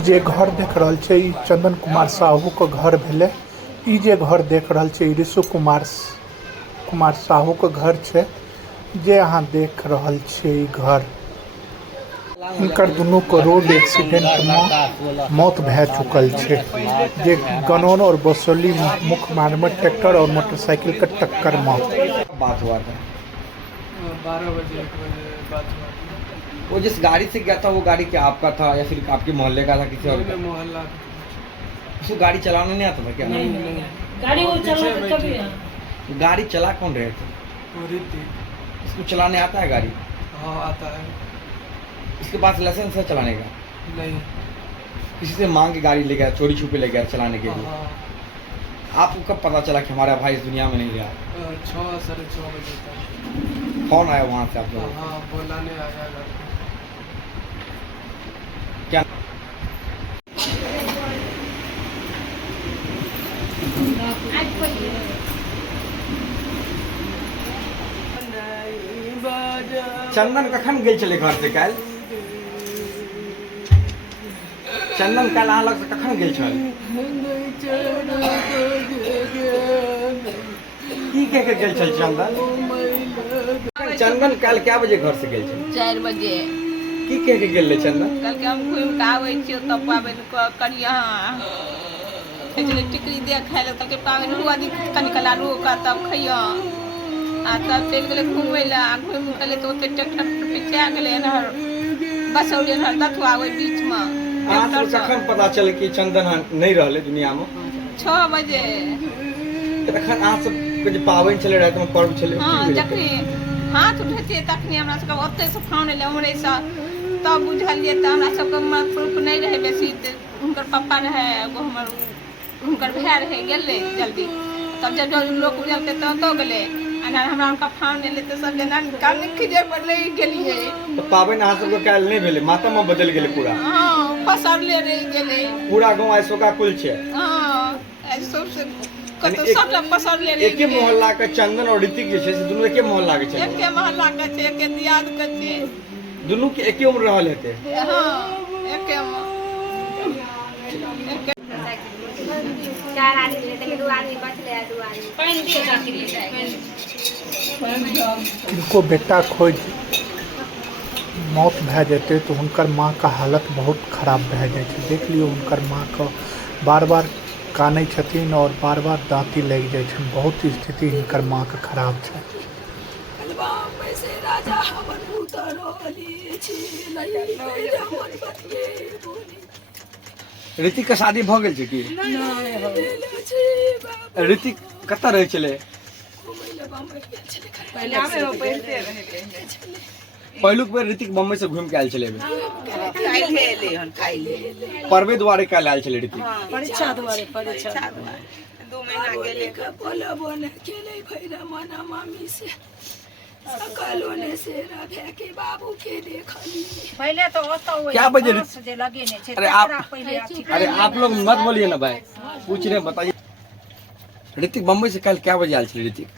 जे घर देख रहल छे ई चंदन कुमार साहू के घर भेले। ई जे घर देख रहल छे ई ऋषु कुमार साहू के घर छे। जे अहाँ देख रहल छे ई घर इनकर दोनों को रोड एक्सीडेंट में मौत भै चुकल छे। जे गनौन और बसोली मुख्य मार्ग में ट्रैक्टर और मोटरसाइकिल के टक्कर में बात हुआ था 12 बजे 1 बजे बात हुआ था। वो जिस गाड़ी से गया था वो गाड़ी क्या आपका था या फिर आपके मोहल्ले का था किसी और का? मोहल्ला उसको गाड़ी चलाना नहीं आता था क्या? नहीं गाड़ी वो चला कभी गाड़ी चला कौन रहे थे? वो रीति। इसको चलाने आता है गाड़ी? हाँ आता है। इसके पास लाइसेंस है चलाने का? नहीं। किसी से मांग के गाड़ी ले गया, चोरी छुपे ले गया चलाने के लिए? हाँ। आपको कब पता चला कि हमारा भाई इस दुनिया में नहीं रहा? 6 साढ़े 6 बजे तक। कौन आया वहाँ से आप लोग? हाँ बुलाने आया घर पे। क्या चंदन कखन गेल चले घर से काल? चंदन काल अहाँ लग से कखन गेल छल? की कह के गेल छल चंदन? चंदन काल क्या बजे घर से गेल छल? 4 बजे। की कह के गेल चंदन? कल के हम घूम के आवे छियो तब पाबे करिया खजली टिकरी दे खाय ले तब पाबे रुआ दी कनिकला रो का तब खइया आ तब चल गेले घूमे ला घूम के तो ओते ट्रैक्टर पीछे आ गेले नहर बसौले नहर दथुआ ओइ बीच में। अहाँ सब कखन पता चल कि चंदन नहीं रहले दुनिया में? 6 बजे। तखन अहाँ सब के जे पावन चले रात में पर्व चले हाँ जखनी हाथ उठेतिए तखनी हमरा सबके ओते से फोन एले हमरे से तब बुझलिए त हमरा सबके प्रूफ नहीं रहे बेसी। उनकर पापा रहे एगो हमर उनकर भाई रहे गेले जल्दी तब जब लोग बुझलते तो गेले अना हमरा उनका फोन एले तो सब जना निकाल खिजे पर ले गेलिए। तो पावन अहाँ सबके काल नहीं भेले, मातम में बदल गेले पूरा? हां पसरले रह गेले पूरा गांव ऐसो का कुल छे। हां ऐसो से कतो सब पसरले रह एके मोहल्ला का चंदन और ऋतिक जे छे से दुनु एके मोहल्ला के छे? एके मोहल्ला के छे एके दियाद के छे। दुनु के एके उम्र रहल हेते? हां एके चार आदमी लेते 2 आदमी बचले 2 आदमी पानी दिए जाके इनको बेटा खोज मौत भै जेते तो उनकर माँ का हालत बहुत खराब भै जाए। देख लियो उनकर माँ का बार बार कानै छथिन और बार बार दाँती लग जाए। बहुत स्थिति इनकर माँ का खराब है। ऋतिक का शादी भ गेल छे की? ऋतिक कत रहे चले? पहले आवे हो पढ़ते रहे पहलुक बेर ऋतिक बम्बई से घूम के आयल चले? काइले हन काइले पर्वे द्वारे काल आयल चले ऋतिक? परीक्षा द्वारे 2 महीना गेले का बोला बोले खेले भैरा मना मामी से सकल होने से रखे के बाबू के देखली पहले तो होता हुआ क्या बजे जे लगे ने छे। अरे आप लोग मत बोलिए ना भाई, पूछ रहे बताइए। ऋतिक बम्बई से कल क्या बजे आयल चले? ऋतिक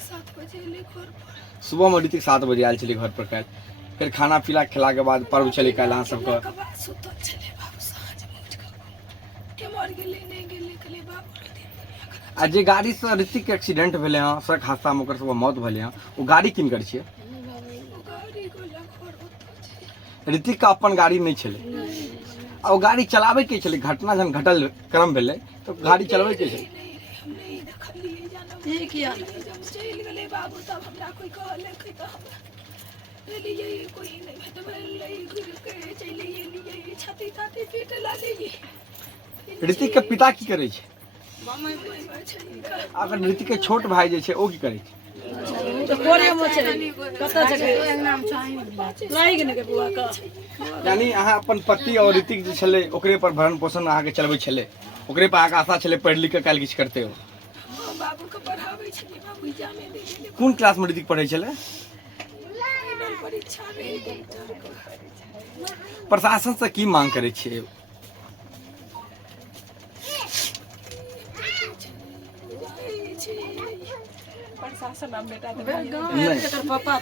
7 बजे ले घर पर सुबह में ऋतिक 7 बजे आयल चले घर पर कल। फिर खाना पीला खिला के बाद पर्व चले कल अहाँ सबका? सुतो चले बाबू साँझ मुझ के मर गेले नहीं गेले कले बाबू आ जे गाड़ी से ऋतिक के एक्सीडेंट भेले हैं, सड़क हादसा में ओकर सबके मौत भेले हैं, वो गाड़ी किनकर छिए? ऋतिक का अपन गाड़ी नहीं छले आ वो गाड़ी चलावे के छले? घटना जन घटल क्रम भेले तो गाड़ी चलावे के छले? ये किया चल गेले बाबू तब हमरा कोई कहले कि त हमरा लिए कोई नहीं भेटबले घुर के चली लिए छाती ताती पीट लाले। ऋतिक के पिता की करे छे? अगर ऋतिक के छोट भाई जे छे ओ की करे छे? तो कोरे में चले कत जगह नाम चाहिए लाइ गने के बुआ का यानी अहाँ अपन पति और ऋतिक जे छले ओकरे पर भरण पोषण अहाँ के चलबे छले, ओकरे पर अहाँ आशा छले पढ़ लिख के काल किछ करते हो? बाबू के पढ़ावे छले बाबू जाने दे गेले। कौन क्लास में ऋतिक पढ़े छले? परीक्षा में प्रशासन से की मांग करे छे? प्रशासन बेटा पापा